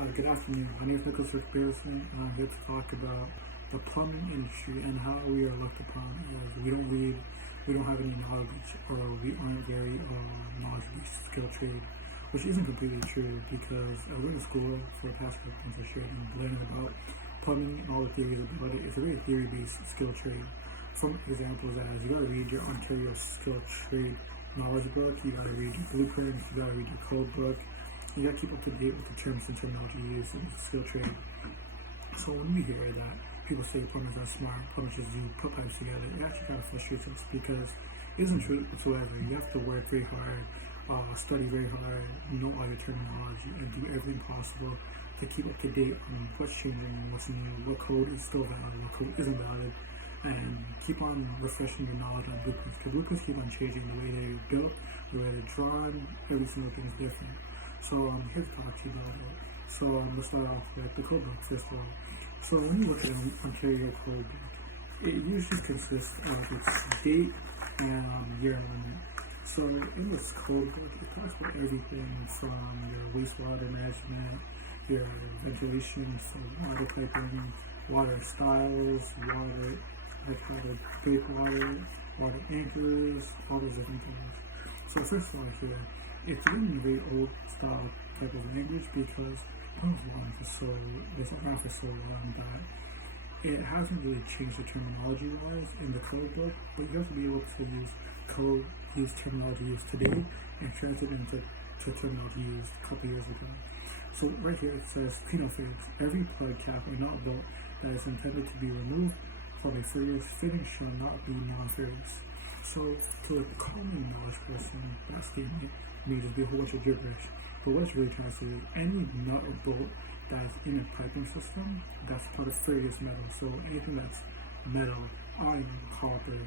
Good afternoon. My name is Nicholas Pearson, and I'm here to talk about the plumbing industry and how we are looked upon as we don't read, we don't have any knowledge, or we aren't very knowledgeable skilled trade, which isn't completely true because I went to school for the past couple months of trading, learning about plumbing and all the theories about it. It's a very theory-based skill trade. Some examples as you gotta read your Ontario skilled trade knowledge book, you gotta read your blueprints, you gotta read your code book. You gotta keep up to date with the terms and terminology used in skill trade. So when we hear that people say plumbers are smart, plumbers just do put pipes together, it actually kind of frustrates us because it isn't true whatsoever. You have to work very hard, study very hard, know all your terminology, and do everything possible to keep up to date on what's changing, what's new, what code is still valid, what code isn't valid, and keep on refreshing your knowledge on blueprints. Because blueprints keep on changing the way they're built, the way they're drawn, every single thing is different. So I'm here to talk to you about it. So let's start off with the code book first of all. So when you look at an Ontario code book, it usually consists of its date and year limit. So in this code book, it talks about everything from your wastewater management, your ventilation, so water piping, water styles, water, like how to break water anchors, all those different things. So first of all here, it's written in a very old style type of language because it's around for so long that it hasn't really changed the terminology wise in the code book, but you have to be able to use terminology used today and translate it into terminology used a couple years ago. So right here it says clean out fittings. Every plug, cap, or nut bolt that is intended to be removed from a ferrous fitting shall not be non-ferrous. So to a common knowledge person, that statement may just be a whole bunch of gibberish. But what it's really trying to say is any nut or bolt that's in a piping system that's part of ferrous metal. So anything that's metal, iron, copper,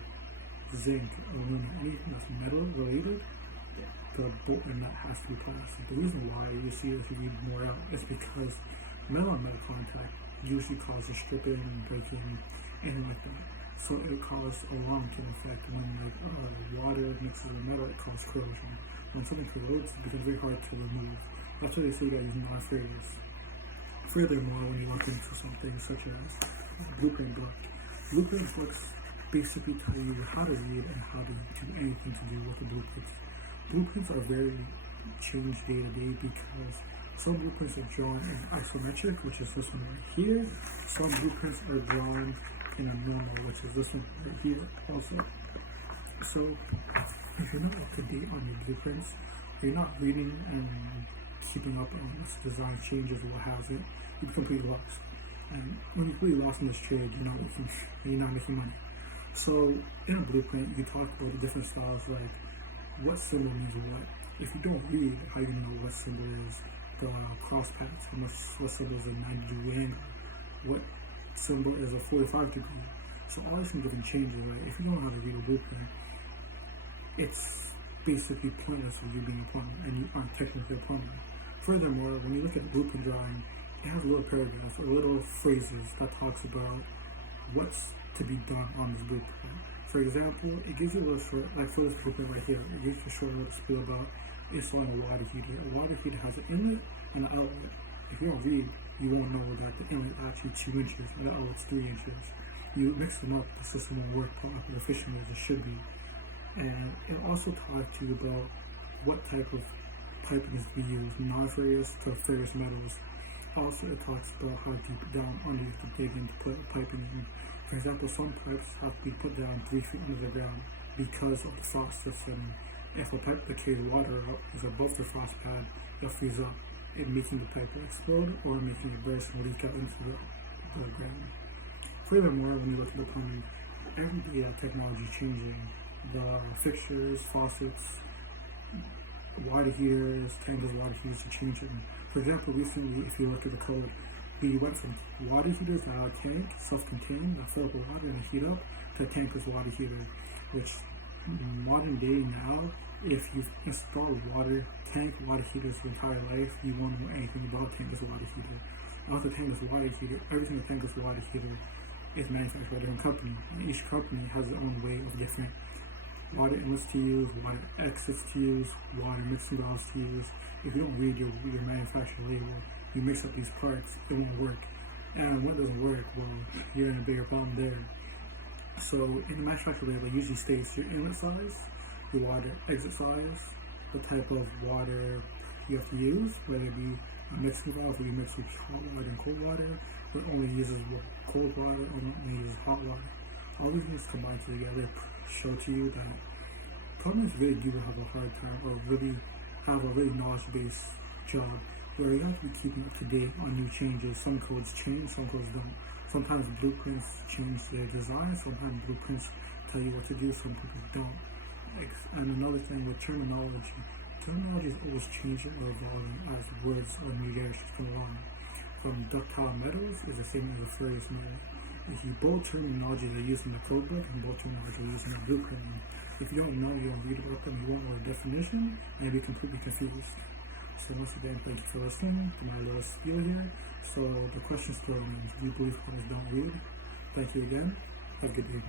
zinc, aluminum, anything that's metal related, the bolt and nut has to be plastic. The reason why you see this, you read more out, is because metal and metal contact usually causes stripping, breaking, anything like that. So it causes a long-term effect. When water mixes with metal, it causes corrosion. When something corrodes, it becomes very hard to remove. That's why they say you gotta use non-ferrous. Furthermore, when you look into something such as blueprint books basically tell you how to read and how to do anything to do with the blueprints. Blueprints are very changed day to day because some blueprints are drawn in isometric, which is this one right here. Some blueprints are drawn in a normal, which is this one right here also. So if you're not up to date on your blueprints, you're not reading and keeping up on this design changes or what have it, you become completely lost. And when you're completely lost in this trade, you're not making money. So in a blueprint, you talk about the different styles, like what symbol means what. If you don't read, how you know what symbol is the cross paths, what symbol is a 90-degree angle, what symbol is a 45 degree. So all these different changes, right? If you don't know how to read a blueprint, it's basically pointless for you being a plumber, and you aren't technically a plumber. Furthermore, when you look at the blueprint drawing, it has little paragraphs or little phrases that talks about what's to be done on this blueprint. For example, it gives you a little short, like for this blueprint right here, it gives you a short little spiel about installing a water heater. A water heater has an inlet and an outlet. If you don't read, you won't know that the inlet is actually 2 inches and the outlet's 3 inches. You mix them up, the system will work properly, efficiently as it should be. And it also talks to you about what type of piping is to be used, non-ferrous to ferrous metals. Also, it talks about how deep down under you have to dig in to put piping in. For example, some pipes have to be put down 3 feet under the ground because of the frost system. If a pipe that carries water out is above the frost pad, it'll freeze up, it making the pipe explode or making it burst and leak out into the ground. Furthermore, when you look at the plumbing, every day that technology is changing. The fixtures, faucets, water heaters, tankless water heaters are changing. For example, recently, if you look at the code, we went from water heaters that are a tank, self-contained, that fill up with water and heat up, to a tankless water heater, which modern day now, if you install water heaters your entire life, you won't know anything about tankless water heater. After tankless water heater, every single tankless water heater is manufactured by a different company. And each company has their own way of different water inlets to use, water exits to use, water mixing valves to use. If you don't read your manufacturer label, you mix up these parts, it won't work. And when it doesn't work, well, you're in a bigger problem there. So in the manufacturer label, it usually states your inlet size, your water exit size, the type of water you have to use, whether it be a mixing valve, where you mix with hot water and cold water, or it only uses cold water, or it only uses hot water. All these things combined together show to you that plumbers really do have a hard time, or really have a really knowledge-based job, where you have to be keeping up to date on new changes. Some codes change, some codes don't. Sometimes blueprints change their design, sometimes blueprints tell you what to do, some people don't. And another thing with terminology is always changing or evolving as words or new generations come along. From ductile metals is the same as a ferrous metal. If you both terminologies are used in the code book and both terminologies are used in the blueprint, if you don't know, you don't read about them, you won't know the definition, and you'll be completely confused. So once again, thank you for listening to my little spiel here. So the question still remains, do you believe plumbers don't read? Thank you again. Have a good day.